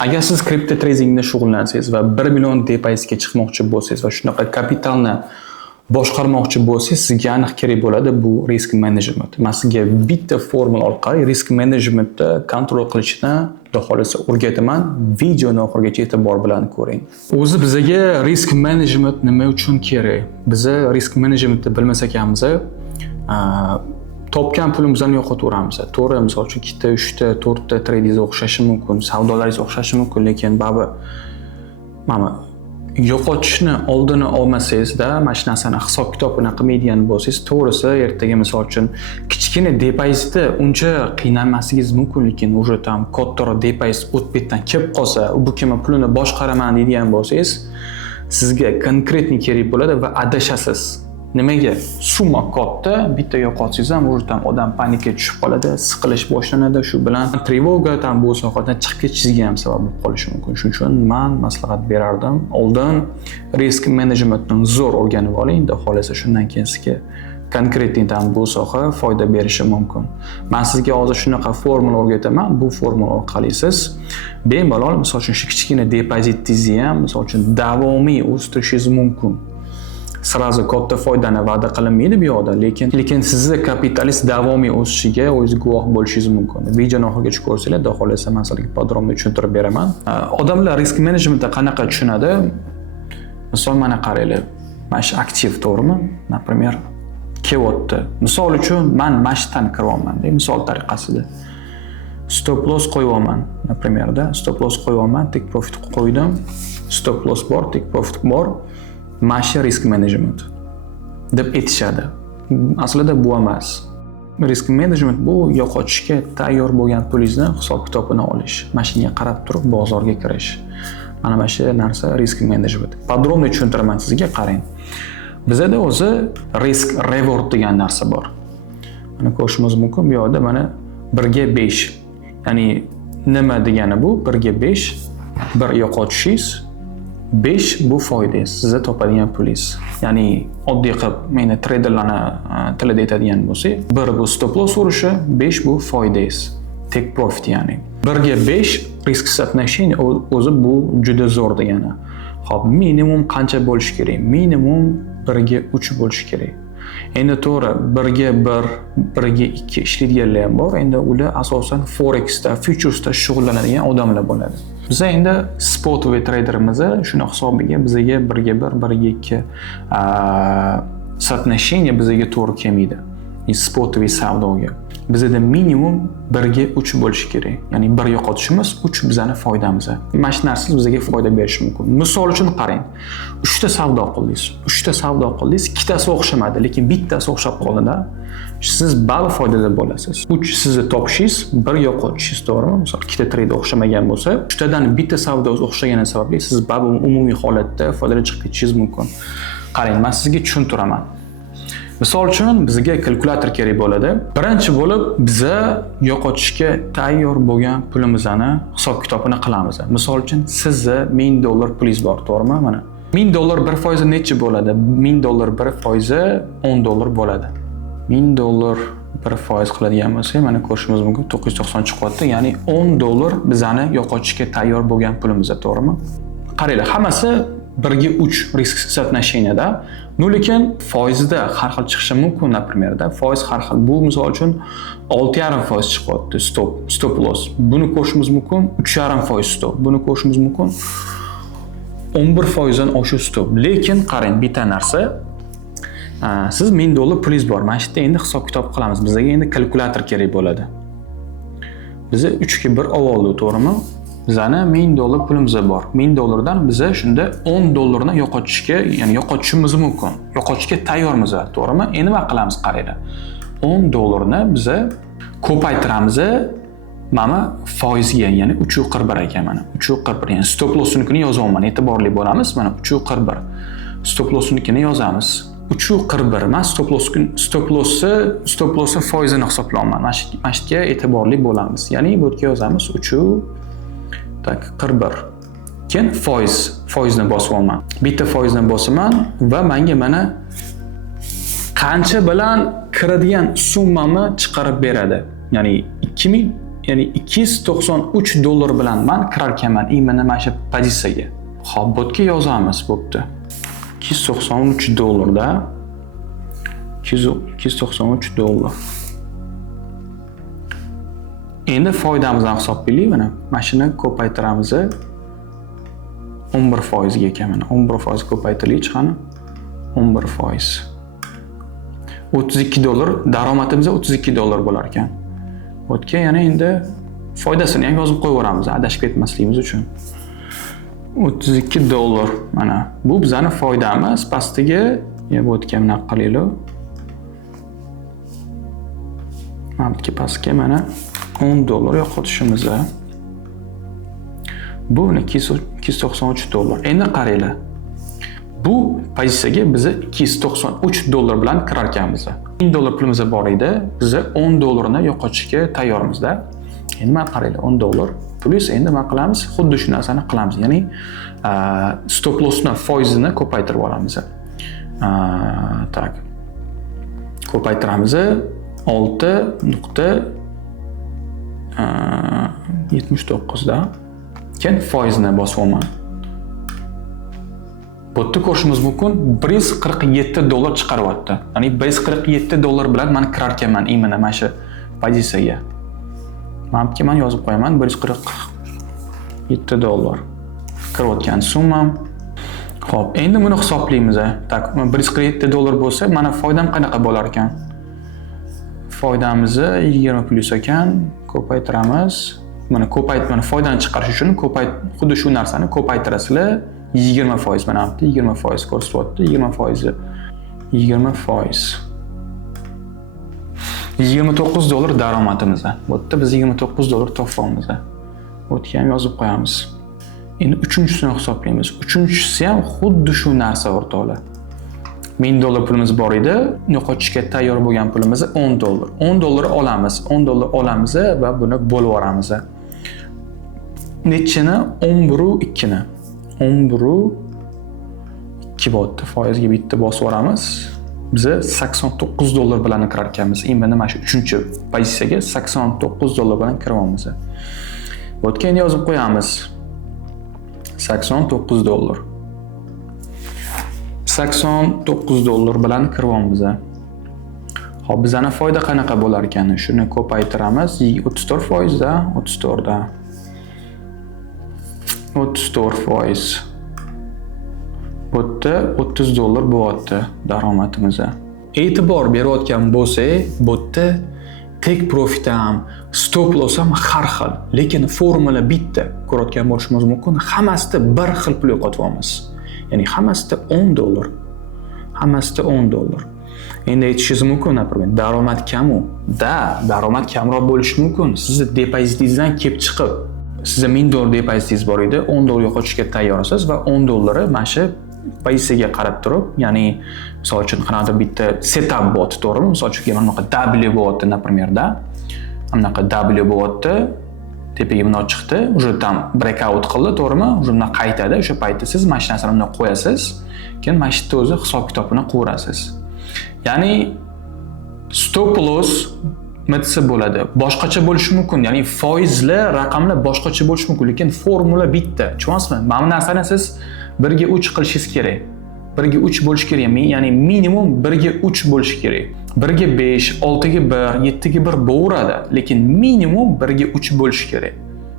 Agar siz kripto tradingda shug'ullansangiz va 1 million depozitga chiqmoqchi bo'lsangiz va shunaqa kapitalni boshqarmoqchi bo'lsangiz, sizga aniq kerak bo'ladi bu risk management. Men sizga bitta formula orqali risk managementni kontrol qilishni xudo xolasa o'rgataman. Videoni oxirigacha e'tibor bilan ko'ring. O'zi bizga risk management nima uchun kerak? Biza risk managementni bilmas ekanmiz, topgan pulimizni yo'qotaveramiz. To'g'ri, misol uchun 2, 3, 4 ta tradingiz o'xshashi mumkin, savdolaringiz o'xshashi mumkin, lekin baribir mana yo'qotishni oldini olmasangiz-da, mana shu narsani hisob-kitobini qilmaydigan bo'lsangiz, to'g'risi ertaga misol uchun kichkina depozitni uncha qiynalmasligingiz mumkin, lekin уже tam kattaroq depozit o'tib betdan kelib qolsa, bu kim pulini boshqaraman deydigan bo'lsangiz, sizga konkretni kerak bo'ladi va adashasiz. Nimaga? Summa katta, bitta yo'qotsangiz ham уже tam odam panikaga tushib qoladi, siqilish boshlanadi, shu bilan trevoga tam bu sohadan chiqib ketishingizga ham sabab bo'lib qolishi mumkin. Shuning uchun men maslahat berardim. Oldin risk managementni zo'r o'rganib oling, xohlasa shundan keyin sizga konkretdan bu soha foyda berishi mumkin. Men sizga hozir shunaqa formula o'rgataman. Bu formula orqali siz bemalol misol uchun shu kichkina depozitingizni ham misol uchun davomiy o'stirishingiz mumkin. Sirazi katta foydani va'da qilinmaydi bu yoqda, lekin sizni kapitalingiz davomiy o'sishiga o'zingiz guvoh bo'lishingiz mumkin. Videoni oxirigacha ko'rsanglar, xudo xolasa men sizlarga podrobno tushuntirib beraman. Odamlar risk managementni qanaqa tushunadi? Misol mana qaranglar. Mana shu aktiv, to'g'rimi? Например, kelyapti. Misol uchun men mashtan kiryapman, misol tariqasida. Stop loss qo'yapman, например, da. Stop loss qo'yapman, take profit qo'ydim. Stop loss bor, take profit bor. Mana risk management deb aytishadi. Aslida bu emas. Risk management bu yo'qotishga tayyor bo'lgan pulingizni hisob-kitobini olish, mashinaga qarab turib bozorga kirish. Mana shu narsa risk management. Podrobno tushuntiraman sizga, qarang. Bizda o'zi risk reward degan narsa bor. Mana ko'rishimiz mumkin bu yerda mana 1 ga 5. Ya'ni nima degani bu? 1 ga 5, 1 yo'qotishingiz, 5 bu foydangiz, sizga topadigan pulingiz. Ya'ni oddiy qilib meni traderlarni tilida aytadigan bo'lsak, 1 bu stop loss urishi, 5 bu foydangiz. Take profit ya'ni. 1 ga 5 risk соотношение o'zi bu juda zo'r degani. Xo'p, minimum qancha bo'lishi kerak? Minimum 1 ga 3 bo'lishi kerak. Endi to'g'ri, 1 ga 1, 1 ga 2 ishlaydiganlar ham bor. Endi ular asosan forex-da, futuresda shug'ullanadigan odamlar bo'ladi. Biz endi spot va traderimiz shuni hisobiga bizga 1 ga 1, 1 ga 2 соотношение bizga to'g'ri kelmaydi. Spot va savdoga. Bizda minimum 1 ga 3 bo'lishi kerak. Ya'ni 1 yo'qotishimiz, 3 bizning foydamiz. Mana shu narsa bizga foyda berishi mumkin. Misol uchun qarang. 3 ta savdo qildingiz. 3 ta savdo qildingiz, ikkitasi o'xshamadi, lekin bittasi o'xshab qoldi-da. Siz baribir foydada bo'lasiz. 3 sizni topishingiz, 1 yo'qotishingiz, to'g'rimi? Misol 2 ta trade o'xshamagan bo'lsa, 3 tadan bitta savdo o'xshagani sababli siz baribir umumiy holatda foydadan chiqib ketishingiz mumkin. Qarang, men sizga tushuntiraman. Misol uchun bizga kalkulyator kerak bo'ladi. Birinchi bo'lib biza yo'qotishga tayyor bo'lgan pulimizni hisob-kitobini qilamiz. Misol uchun sizni $1000 pulingiz bor, to'g'rimi? Mana $1000 1% necha bo'ladi? $1000 1% $10 bo'ladi. $1000 1% qiladigan bo'lsak, mana ko'rishimiz mumkin 990 chiqyapti. Ya'ni $10 bizani yo'qotishga tayyor bo'lgan pulimiz, to'g'rimi? Qaranglar, hammasi 1 ga 3 risk соотношениеda. Lekin foizda har xil chiqishi mumkin, например, da. Foiz har xil. Bu misol uchun 6,5% chiqyapti stop loss. Buni ko'rishimiz mumkin 3,5% stop. Buni ko'rishimiz mumkin 11% dan oshiq stop. Lekin qarang, bitta narsa, siz $1000 pulingiz bor. Mana shu yerda endi hisob-kitob qilamiz. Bizga endi kalkulyator kerak bo'ladi. Biza 3 ga 1 oldik, to'g'rimi? Bizani $1000 pulimiz bor. $1000 dan biza shunda $10 ni yo'qotishga, ya'ni yo'qotishimiz mumkin. Yo'qotishga tayyormiz, to'g'rimi? Endi nima qilamiz, qaranglar. $10 ni biza ko'paytiramiz. Mana foizga, ya'ni 3.41 ekan mana. 3.41, ya'ni stop loss'nikini yozaman. E'tiborli bo'lamiz. Mana 3.41. Stop loss'nikini yozamiz. 3.41. Men stop loss'i foizini hisoblayman. Mana shu yerga e'tiborli bo'lamiz. Ya'ni bu yerga yozamiz 41. Keyin foizni bosib olman. Bitta foizni bosaman va menga mana qancha bilan kiradigan summamni chiqarib beradi. Ya'ni 2000 ya'ni 293 dollar bilan men kirar ekanman именно mana shu pozitsiyaga. Xo'p, botga yozamiz, bo'pti. 293 dollarda 293 dollar. Endi foydamizni hisoblaylik, mana shuni ko'paytiramiz. 11% ga ekan, mana 11% ko'paytirlik chiqani. 11%. 32 dollar, daromadimiz 32 dollar bo'lar ekan. O'tga yana endi foydasini ham yozib qo'yaveramiz, adashib ketmasligimiz uchun. 32 dollar mana. Bu bizning foydamiz. Pastiga, bu o'tga mana qilaylik. Mana bu pastga mana 10 dollar yo'qotishimiz. Bu 293 dollar. Endi qaranglar. Bu pozitsiyaga biz 293 dollar bilan kirar ekanmiz. 1000 dollar pulimiz bor edi. Biz 10 dollarni yo'qotishga tayyormizda. Endi mana qaranglar, 10 dollar plus endi nima qilamiz? Xuddi shu narsani qilamiz. Ya'ni stop lossni foizini ko'paytirib olamiz. Tak. Ko'paytiramiz 6.79 da. Keyin foizni bosyapman. Bu yerda ko'rishimiz mumkin 147 dollar chiqaryapti. Ya'ni 147 dollar bilan men kirar ekanman именно mana shu pozitsiyaga. Men yozib qo'yaman 147 dollar kirayotgan summam. Xo'p, endi buni hisoblaymiz. Tak, 147 dollar bo'lsa, mana foydam qanaqa bo'lar ekan? Foydamiz 20 plus ekan, ko'paytiramiz. Mana foydani chiqarish uchun xuddi shu narsani ko'paytirasizlar. 20%, mana bu 20% ko'rsatyapti. 20%. 29 dollar daromadimiz. Bu yerda biz 29 dollar topamiz. O'tga ham yozib qo'yamiz. Endi uchinchisini hisoblaymiz. Uchinchisi ham xuddi shu narsa o'rtoqlar. 1000 dollar pulimiz bor edi. Yo'qotishga tayyor bo'lgan pulimiz 10 dollar. 10 dollar olamiz. 10 dollar olamiz va buni bo'lib yuboramiz. Nechini? 11.2 ni. 11.2 bo'ldi. Foizga bitta bosib yuboramiz. Biz 89 dollar bilan kirar ekanmiz. Endi mana shu 3-pozitsiyaga 89 dollar bilan kiryapmiz. O'tga endi yozib qo'yamiz. 89 dollar. 89 dollar bilan kiryapmiz. Xo'p, bizning foyda qanaqa bo'lar ekan? Shuni ko'paytiramiz. 34% da, 34 da. 34%. Bu yerda 30 dollar bo'lyapti daromadimiz. E'tibor berayotgan bo'lsak, bu yerda take profit ham, stop loss ham har xil, lekin formula bitta. Ko'rayotgan bo'lishimiz mumkin, hammasida bir xil pul yo'qotyapmiz. Ya'ni hammasida 10 dollar. Hammasida 10 dollar. Endi aytishingiz mumkin, например, daromad kam-u. Daromad kamroq bo'lishi mumkin. Sizni depozitingizdan kelib chiqib, sizda 1000 dollar depozitingiz bor edi, 10 dollar yo'qotishga tayyorsiz va 10 dollari mana shu pozitsiyaga qarab turib, ya'ni misol uchun qanaqadir bitta setup bot, to'g'rimi? Misol uchun mana bunaqa W bo'lyapti, например, da. Bunaqa W bo'lyapti. Tepaga bunday chiqdi, уже tam breakout qildi, to'g'rimi? Уже bunday qaytadi. O'sha paytda siz mana shu narsani bunday qo'yasiz, keyin mana shu yerda o'zi hisob-kitobini qilasiz. Ya'ni stop loss metsi bo'ladi. Boshqacha bo'lishi mumkin. Ya'ni foizli raqamlar boshqacha bo'lishi mumkin, lekin formula bitta. Tushunyapsizmi? Mana bu narsani siz 1 ga 3 qilishingiz kerak. 1 ga 3 bo'lishi kerak. Ya'ni minimum 1 ga 3 bo'lishi kerak. 1 ga 5, 6 ga 1, 7 ga 1 bo'laveradi, lekin minimum 1 ga 3 bo'lishi kerak.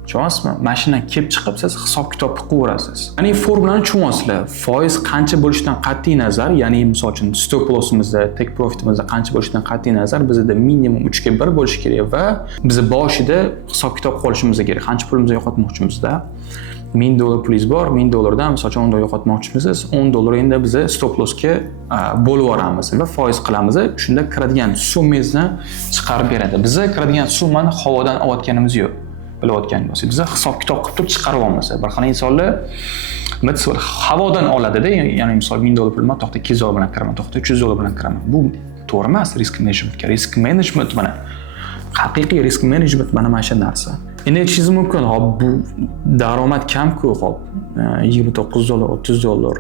Tushunyapsizmi? Mashinadan kelib chiqib siz hisob-kitob qilasiz. Ya'ni formulani tushunyapsizlar. Foiz qancha bo'lishidan qat'iy nazar, ya'ni misol uchun stop loss'imizda, take profit'imizda qancha bo'lishidan qat'iy nazar bizda minimum 3 ga 1 bo'lishi kerak va biz boshida hisob-kitob qilishimiz kerak. Qancha pulimizni yo'qotmoqchimizda? 1000 dollar pulingiz bor, 1000 dollardan misol uchun 10 dollar yo'qotmoqchimisiz, 10 dollar endi biz stop lossga bo'lib yuboramiz va foiz qilamiz. Shunda kiradigan summangizni chiqarib beradi. Biz kiradigan summani havodan olayotganimiz yo'q. Bilayotgan bo'lsak, biz hisob-kitob qilib turib chiqaryapmiz. Bir xil insonlar havodan oladi-da, ya'ni misol 1000 dollar pulim bor, to'xta 200 dollar bilan kiraman, to'xta 300 dollar bilan kiraman. Bu to'g'ri emas risk menejmentga. Risk menejment mana haqiqiy risk menejment mana shu narsa. Endi aytishingiz mumkin, hop bu daromad kam-ku, hop 29 dollar, 30 dollar.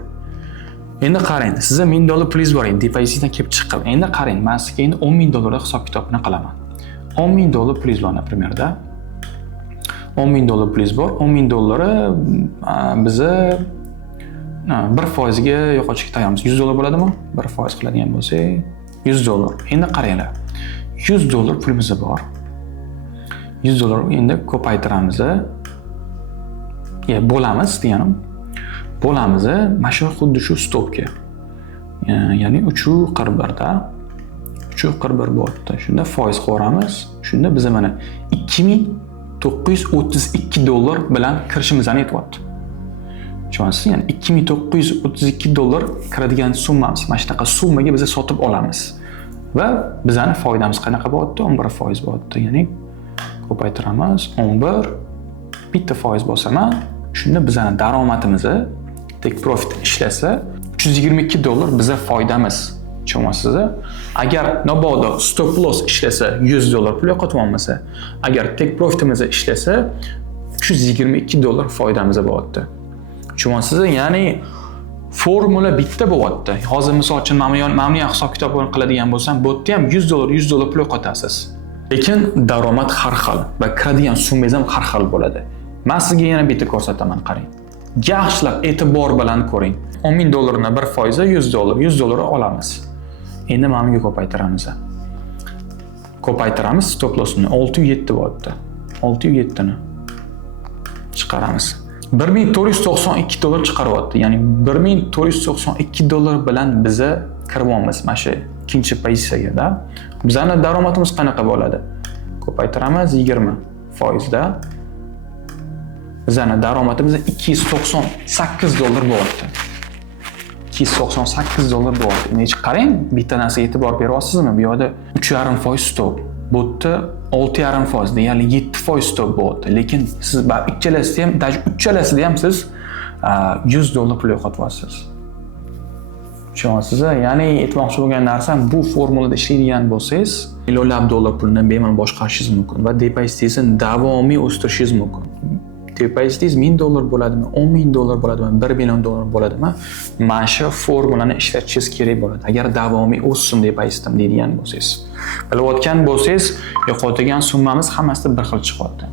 Endi qarang, sizda 1000 dollar pulingiz bor edi, depozitdan kelib chiqib. Endi qarang, men sizga endi 10000 dollar hisob-kitobini qilaman. 10000 dollar pulingiz bor, например, da. $10,000 pulingiz bor. $10,000 bizni 1% ga yo'qotishga tayyormiz. $100 bo'ladimi? 1% qiladigan bo'lsak, $100. Endi qaranglar. $100 pulimiz bor. $100 endi ko'paytiramiz. Bo'lamiz deganim. Bo'lamiz, mana shu xuddi shu stopga. Ya'ni 3.41 da 3.41 bo'lyapti. Shunda foiz qo'yamiz. Shunda biz mana $2,932 bilan kirishimizni aytyapti. Tushunasiz? Ya'ni $2,932 kiradigan summamiz. Mana shunaqa summaga biz sotib olamiz. Va bizning foydamiz qanaqa bo'lyapti? 11% bo'lyapti. Ya'ni ko'paytiramiz. 11 bitta foiz bosaman. Shunda bizning daromadimiz take profit ishlasa $322 biza foydamiz. Tushunasiz? Agar mabodo stop loss ishlasa $100 pul yo'qotib olmasa, agar take profitimiz ishlasa $322 foydamiz bo'lyapti. Tushunasiz? Ya'ni formula bitta bo'lyapti. Hozir misol uchun mamnun hisob kitob qiladigan bo'lsam, bu yerda ham $100 pul yo'qotasiz. Lekin daromad har xil va kiradigan summangiz ham har xil bo'ladi. Men sizga yana bitta ko'rsataman, qarang. Yaxshilab e'tibor bilan ko'ring. $10,000 ni 1% $100 olamiz. Endi mana bunga ko'paytiramiz. Ko'paytiramiz stop lossni 607 bo'lyapti. 607 ni chiqaramiz. $1,492 chiqaryapti. Ya'ni $1,492 bilan biz kiryapmiz mana shu ikkinchi pozitsiyaga. Bizning daromadimiz qanaqa bo'ladi? Ko'paytiramiz 20% da. Bizning daromadimiz $298 bo'lyapti. $298 bo'lyapti. Nech qarang, bitta narsaga e'tibor beryapsizmi? Bu yerda 3.5% stop. Bu yerda 6.5%, deyarli 7% stop bo'lyapti. Lekin siz ikkalasida ham, даже uchalasida ham siz $100 pul yo'qotyapsiz. Tushunasiz? Ya'ni aytmoqchi bo'lgan narsam, bu formulada ishlaydigan bo'lsangiz, millionlab dollar pulni bemalol boshqarishingiz mumkin va depozitingizni davomiy o'stirishingiz mumkin. Depozitingiz $1,000 bo'ladimi, $10,000 bo'ladimi, $1 million bo'ladimi? Mana shu formulani ishlatishingiz kerak bo'ladi. Agar davomiy o'ssin depozitim deydigan bo'lsangiz. Bilayotgan bo'lsangiz, yo'qotgan summamiz hammasida bir xil chiqyapti.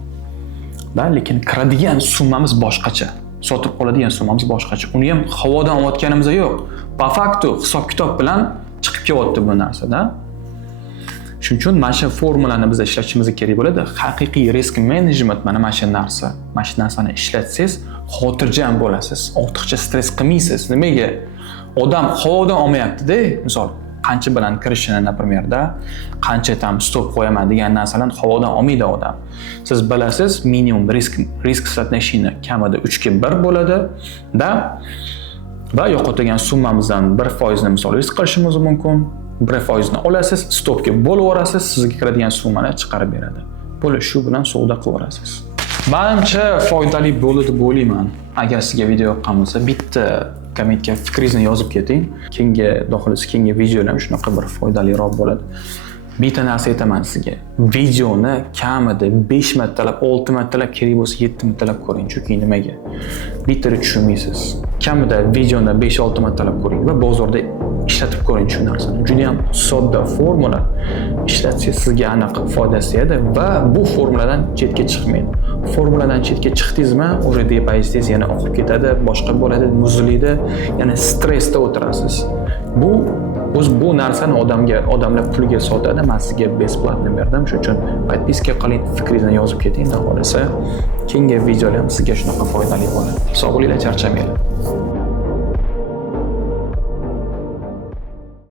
Lekin kiradigan summamiz boshqacha. Sotib qoladigan summamiz boshqacha. Uni ham havodan olayotganimiz yo'q. Po faktu hisob-kitob bilan chiqib kelyapti bu narsada. Shuning uchun mana shu formulani biz ishlatishimiz kerak bo'ladi. Haqiqiy risk management mana shu narsa. Mana shu narsani ishlatsangiz, xotirjam bo'lasiz. Ortiqcha stress qilmaysiz. Nimaga? Odam havodan olmayapti-da, misol qancha bilan kirishini, например-da, qancha tam stop qo'yaman degan narsalarni havodan olmaydi odam. Siz bilasiz, minimum risk соотношение kamida 3 ga 1 bo'ladi da va yo'qotgan summamizdan 1% ni misol risk qilishimiz mumkin. 1% ni olasiz, stopga bo'lib yuborasiz, sizga kiradigan summani chiqarib beradi. Bo'lib shu bilan savdo qilib yuborasiz. Menimcha foydali bo'ladi deb o'ylayman. Agar sizga video yoqqan bo'lsa, bitta kommentga fikringizni yozib keting. Keyingi videolar ham shunaqa bir foydaliroq bo'ladi. Bitta narsa aytaman sizga. Videoni kamida 5 martalab, 6 martalab, kerak bo'lsa 7 martalab ko'ring. Chunki nimaga? Bittada tushunmaysiz. Kamida videoni 5-6 martalab ko'ring va bozorda ishlatib ko'ring shu narsani. Juda ham sodda formula. Ishlatsangiz sizga aniq foydasi yetadi va bu formuladan chetga chiqmaydi. Formuladan chetga chiqdingizmi, o'sha depozitingiz yana oqib ketadi, boshqa bo'ladi, muzlaydi, yana stressda o'tirasiz. Bu narsani odamlar pulga sotadi. Men sizga besplatno berdim. Shuning uchun podpiska qiling, fikringizni yozib keting. Xohlasa keyingi videolar ham sizga shunaqa foydali bo'ladi. Sog' bo'linglar, charchamanglar.